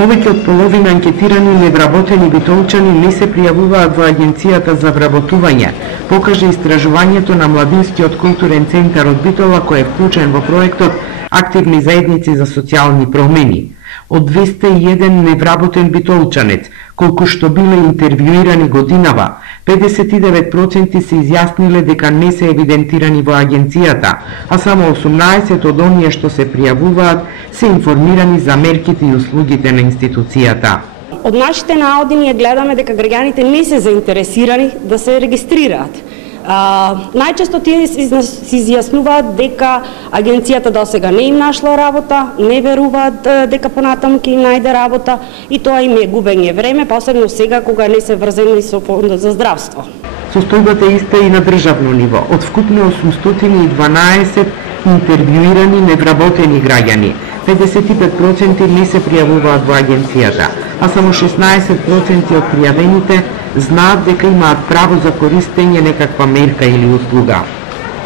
Повеќе од половина анкетирани невработени битолчани не се пријавуваат во Агенцијата за вработување, покажа истражувањето на Младинскиот културен центар од Битола кој е вклучен во проектот Активни заедници за социјални промени. Од 201 невработен битолчанец, колку што биле интервјуирани годинава, 59% се изјасниле дека не се евидентирани во агенцијата, а само 18 од оние што се пријавуваат се информирани за мерките и услугите на институцијата. Од нашите наоди ние гледаме дека граѓаните не се заинтересирани да се регистрираат. Најчесто тие се изјаснуваат дека агенцијата досега не им нашла работа, не веруваат дека понатаму ќе им најде работа и тоа им е губење време, посебно сега кога не се врзани со фондот за здравство. Состојбата е иста и на државно ниво. Од вкупно 812 интервјуирани невработени граѓани, 55% не се пријавуваат во агенцијата, а само 16% од пријавените знаат дека имаат право за користење некаква мерка или услуга.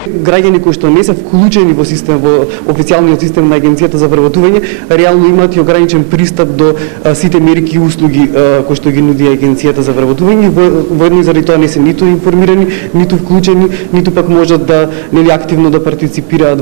Граѓани кои што не се вклучени во официјалниот систем на Агенцијата за вработување, реално имаат и ограничен пристап до сите мерки и услуги кои што ги нуди Агенцијата за вработување. Воедно и заради тоа не се ниту информирани, ниту вклучени, ниту пак можат да активно да партиципираат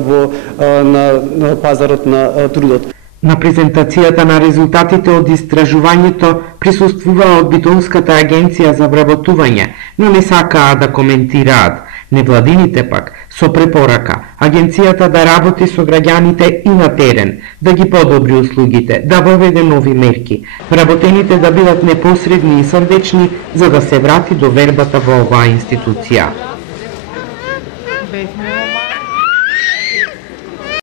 на пазарот на трудот. На презентацијата на резултатите од истражувањето присуствуваа од Битолската агенција за вработување, но не сакаа да коментираат. Невладините пак со препорака агенцијата да работи со граѓаните и на терен, да ги подобри услугите, да воведе нови мерки, вработените да бидат непосредни и срдечни за да се врати довербата во оваа институција.